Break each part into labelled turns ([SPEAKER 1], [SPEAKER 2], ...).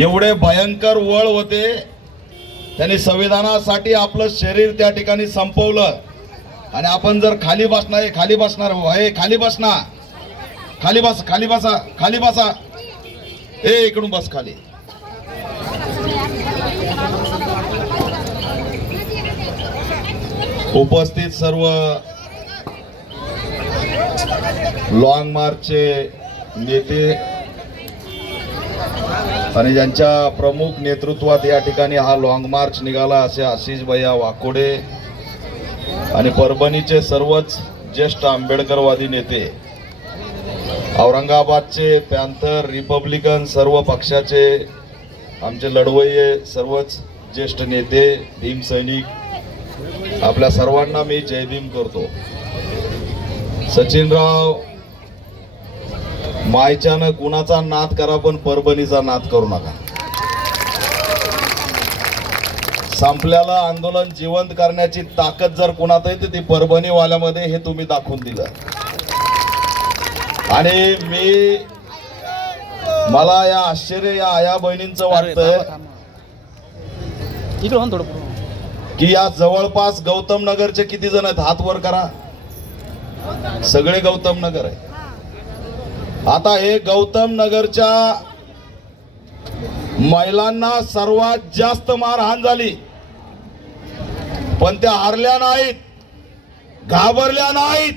[SPEAKER 1] एवढे भयंकर वळ होते. त्यांनी संविधानासाठी आपलं शरीर त्या ठिकाणी संपवलं. आणि आपण जर खाली बसणार खाली बसणार हो, हे खाली बसणार. खाली बस खाली बसा खाली बसा. ए इकडून बस खाली. उपस्थित सर्व लॉंग मार्चचे नेते आणि ज्यांच्या प्रमुख नेतृत्वात या ठिकाणी हा लॉंग मार्च निघाला असे आशिष भैया वाकोडे आणि परभणीचे सर्वच ज्येष्ठ आंबेडकरवादी नेते औरंगाबादचे पॅन्थर रिपब्लिकन सर्व पक्षाचे आमचे लढवय्ये सर्वच ज्येष्ठ नेते भीम सैनिक आपल्या सर्वांना मी जयभीम करतो. सचिनराव मायच्यानं कुणाचा नाद करा पण परभणीचा नाद करू नका. संपल्याला आंदोलन जिवंत करण्याची ताकद जर कुणात आहे तर ती परभणीवाल्यामध्ये हे तुम्ही दाखवून दिलं. आणि मी मला या आश्चर्य या आया बहिणींचं
[SPEAKER 2] पुढं.
[SPEAKER 1] की या जवळपास गौतम नगरचे किती जण आहेत? हात वर करा. सगळे गौतम नगर आहे. आता हे गौतम नगरच्या महिलांना सर्वात जास्त मारहाण झाली. पण त्या हारल्या नाहीत घाबरल्या नाहीत.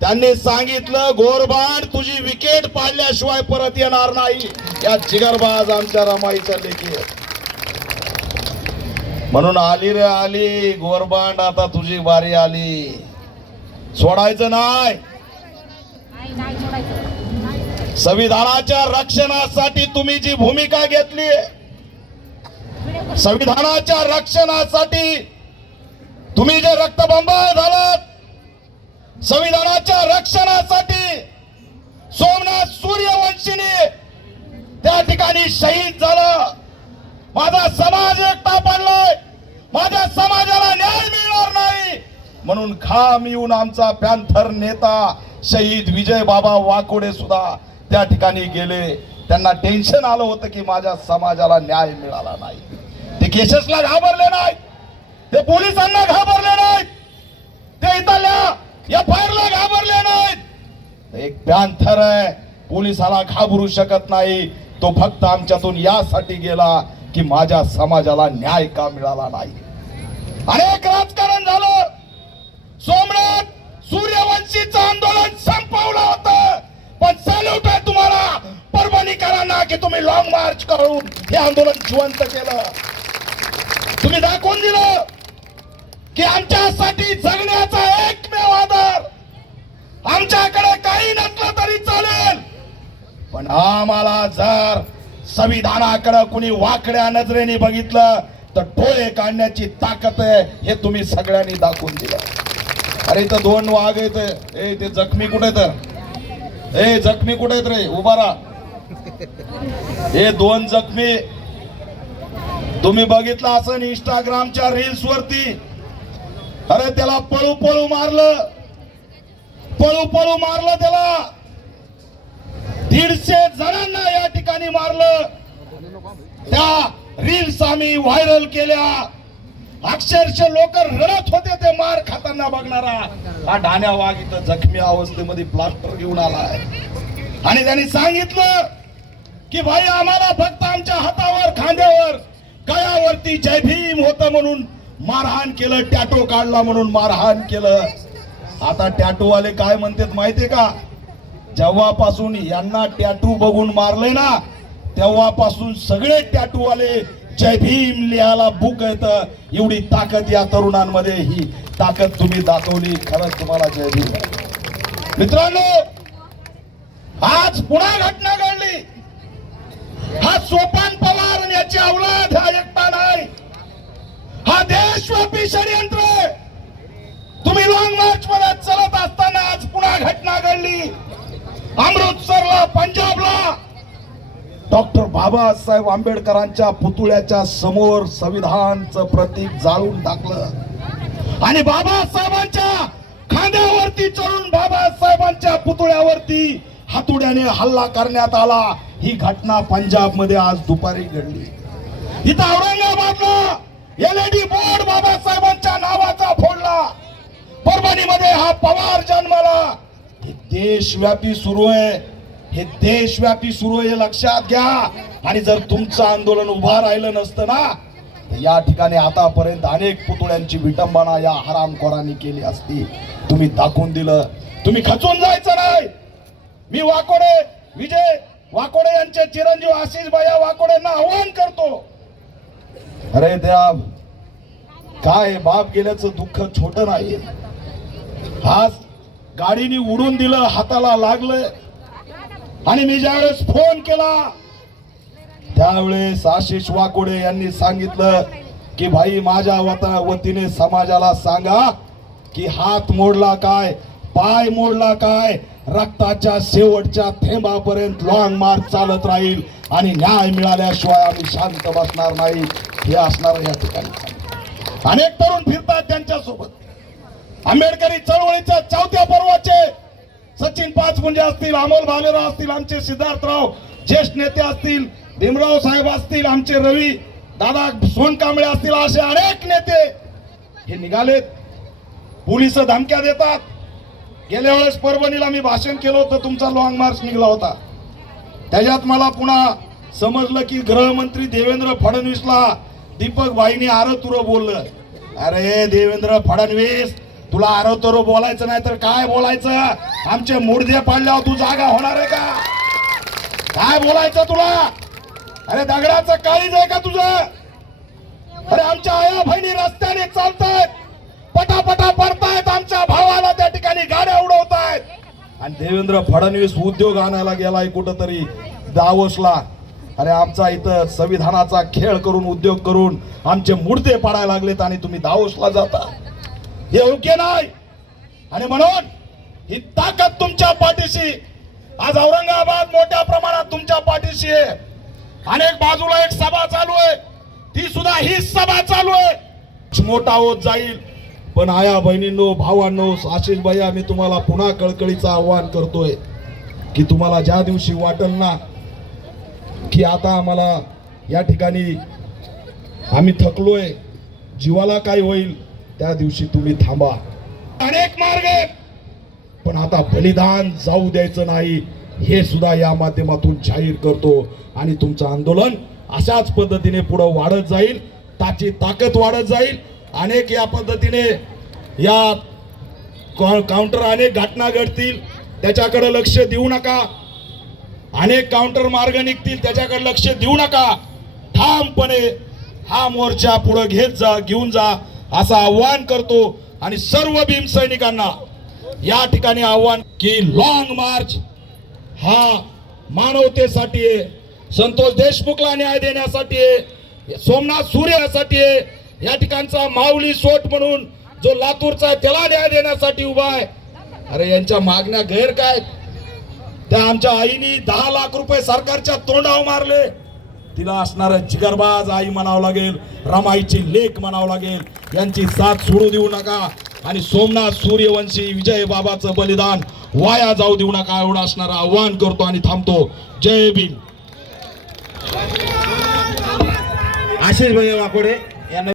[SPEAKER 1] त्यांनी सांगितलं गोरबाड तुझी विकेट पाडल्याशिवाय परत येणार नाही. या जिगरबाज आमच्या रमाईचा लेखी म्हणून आली रे आली गोरबांड आता तुझी बारी आली. सोडायचं नाही. संविधानाच्या रक्षणासाठी तुम्ही जी भूमिका घेतली संविधानाच्या रक्षणासाठी तुम्ही जे रक्तबंबाळ झालात संविधानाच्या रक्षणासाठी सोमनाथ सूर्यवंशीने त्या ठिकाणी शहीद झालं. माझा समाज एकटा पडलाय माझ्या समाजाला न्याय मिळणार नाही. म्हणून खाम येऊन आमचा पॅन्थर नेता शहीद विजय बाबा वाकोडे सुद्धा त्या ठिकाणी गेले. त्यांना टेन्शन आलं होतं की माझ्या समाजाला न्याय मिळाला नाही. ते केसेसला घाबरले नाही ते पोलिसांना घाबरले नाहीत. ते इथल्या एफ ला घाबरले नाहीत. एक पॅन्थर आहे. पोलिसाला घाबरू शकत नाही. तो फक्त आमच्यातून यासाठी गेला की माझ्या समाजाला न्याय का मिळाला नाही? अनेक राजकारण झालं. सोमनाथ सूर्यवंशीचं आंदोलन संपवलं होतं. पण सॅल्यूट आहे तुम्हाला. परभणीकरांना की तुम्ही लॉंग मार्च करून हे आंदोलन जिवंत केलं. तुम्ही दाखवून दिलं की आमच्यासाठी जगण्याचा एकमेव आधार आमच्याकडे काही नसलं तरी चालेल. पण आम्हाला जर संविधानाकडे कुणी वाकड्या नजरेने बघितलं तर डोळे काढण्याची ताकद आहे हे तुम्ही सगळ्यांनी दाखवून दिलं. अरे इथं दोन वाघ येत ए ते जखमी कुठे तर ए जखमी कुठे आहेत रे? उभा राहा. हे दोन जखमी. तुम्ही बघितलं असं इंस्टाग्रामच्या रील्स वरती? अरे त्याला पळू पळू मारलं. पळू पळू मारलं त्याला. दीडशे जणांना या ठिकाणी मारलं. त्या रील्स आम्ही व्हायरल केल्या. अक्षरशः लोक रडत होते ते बघणारा. हा ढाण्या वाघ इथं जखमी अवस्थेमध्ये प्लास्टर घेऊन आलाय आणि त्यांनी सांगितलं की भाई आम्हाला फक्त आमच्या हातावर खांद्यावर कयावरती जय भीम होत म्हणून मारहाण केलं टॅटो काढला म्हणून मारहाण केलं. आता टॅटूवाले काय म्हणतात माहितीये का? जेव्हापासून यांना टॅटू बघून मारले ना तेव्हापासून सगळे टॅटूवाले जय भीम लिहायला बुक येत. एवढी ताकद या तरुणांमध्ये ही ताकद तुम्ही दाखवली खरंच तुम्हाला जय भीम. मित्रांनो आज पुन्हा घटना घडली. हा सोपान पवार याची अवलाद हा एकटा नाही. हा देशव्यापी षडयंत्र. तुम्ही लॉंग मार्च मध्ये चलत असताना आज पुन्हा घटना घडली. अमृतसरला पंजाबला. डॉक्टर बाबासाहेब आंबेडकरांच्या पुतळ्याच्या समोर संविधानचं प्रतीक जाळून टाकलं. आणि बाबासाहेबांच्या खांद्यावरती चढून बाबासाहेबांच्या पुतळ्यावरती हातुड्याने हल्ला करण्यात आला. ही घटना पंजाबमध्ये आज दुपारी घडली. इथं औरंगाबादला एलईडी बोर्ड बाबासाहेबांच्या नावाचा फोडला. परभणीमध्ये हा पवार जन्माला. हे देशव्यापी सुरू आहे. हे देशव्यापी सुरू आहे लक्षात घ्या. आणि जर तुमचं आंदोलन उभा राहिलं नसतं ना या ठिकाणी आतापर्यंत अनेक पुतळ्यांची विटंबना या हरामखोरांनी केली असती. तुम्ही दाखवून दिलं. तुम्ही खचून जायचं नाही. मी वाकोडे विजय वाकोडे यांचे चिरंजीव आशिष भैया वाकोडेंना आव्हान करतो. अरे त्या काय बाप गेल्याचं दुःख छोट नाही आज गाडीने उडून दिलं हाताला लागलं. आणि मी ज्यावेळेस फोन केला त्यावेळेस आशिष वाकोडे यांनी सांगितलं की भाई माझ्या वता वतीने समाजाला सांगा की हात मोडला काय पाय मोडला काय रक्ताच्या शेवटच्या थेंबापर्यंत लॉंग मार्च चालत राहील आणि न्याय मिळाल्याशिवाय आम्ही शांत बसणार नाही. हे असणार या ठिकाणी. अनेक तरुण फिरतात त्यांच्यासोबत. आंबेडकरी चळवळीच्या चौथ्या पर्वाचे सचिन पाचपुंजे असतील अमोल भालेराव असतील आमचे सिद्धार्थराव ज्येष्ठ नेते असतील भीमराव साहेब असतील आमचे रवी दादा सोनकांबळे असतील असे अनेक नेते हे निघालेत. पोलीस धमक्या देतात. गेल्या वेळेस परभणीला मी भाषण केलं होतं तुमचा लॉंग मार्च निघाला होता. त्याच्यात मला पुन्हा समजलं की गृहमंत्री देवेंद्र फडणवीसला दीपक भाईने आरतुर बोललं. अरे देवेंद्र फडणवीस तुला आरतुर बोलायचं नाही तर काय बोलायचं? आमचे मुडदे पाडल्यावर तू जागा होणार आहे का? काय बोलायचं तुला? अरे दगडाचं काळीज आहे का तुझं? अरे आमच्या आया बहिणी रस्त्याने चालतायत. पटापटा पडतायत आमच्या भावाला त्या ठिकाणी गाड्या उडवतायत. आणि देवेंद्र फडणवीस उद्योग आणायला गेलाय कुठंतरी दावोसला. अरे आमचा इथं संविधानाचा खेळ करून उद्योग करून आमचे मुडदे पाडायला लागलेत आणि तुम्ही दावोसला जाता. हे योग्य नाही. आणि म्हणून ही ताकद तुमच्या पाठीशी आज औरंगाबाद मोठ्या प्रमाणात तुमच्या पाठीशी आहे. अनेक बाजूला एक सभा चालू आहे. ती सुद्धा ही सभा चालू आहे. मोठा होत जाईल. पण आया बहिणींनो भावांनो आशिष भैया मी तुम्हाला पुन्हा कळकळीचं आव्हान करतोय. की तुम्हाला ज्या दिवशी वाटल ना की आता आम्हाला या ठिकाणी आम्ही थकलोय जीवाला काय होईल त्या दिवशी तुम्ही थांबा. अनेक मार्ग आहेत. पण आता बलिदान जाऊ द्यायचं नाही. हे सुद्धा या माध्यमातून जाहीर करतो आणि तुमचं आंदोलन अशाच पद्धतीने पुढं वाढत जाईल त्याची ताकद वाढत जाईल. अनेक या पद्धतीने या काउंटर अनेक घटना घडतील त्याच्याकडे लक्ष देऊ नका. अनेक काउंटर मार्ग निघतील त्याच्याकडे लक्ष देऊ नका. ठामपणे हा मोर्चा पुढे घेत जा घेऊन जा असं आव्हान करतो. आणि सर्व भीम सैनिकांना या ठिकाणी आव्हान की लॉंग मार्च हा मानवतेसाठी आहे. संतोष देशमुखला न्याय देण्यासाठी आहे. सोमनाथ सूर्यासाठी आहे. या ठिकाणचा माऊली सोट म्हणून जो लातूरचा आहे त्याला न्याय देण्यासाठी उभा आहे. अरे यांच्या मागण्या गैर काय? त्या आमच्या आईनी दहा लाख रुपये सरकारच्या तोंडावर मारले. तिला असणार जिगरबाज आई म्हणावं लागेल रमाईची लेख म्हणावं लागेल. यांची साथ सोडू देऊ नका. आणि सोमनाथ सूर्यवंशी विजय बाबाचं बलिदान वाया जाऊ देऊ नका एवढं असणारं आव्हान करतो आणि थांबतो. जय भीम.
[SPEAKER 2] आशिष भैया वाकोडे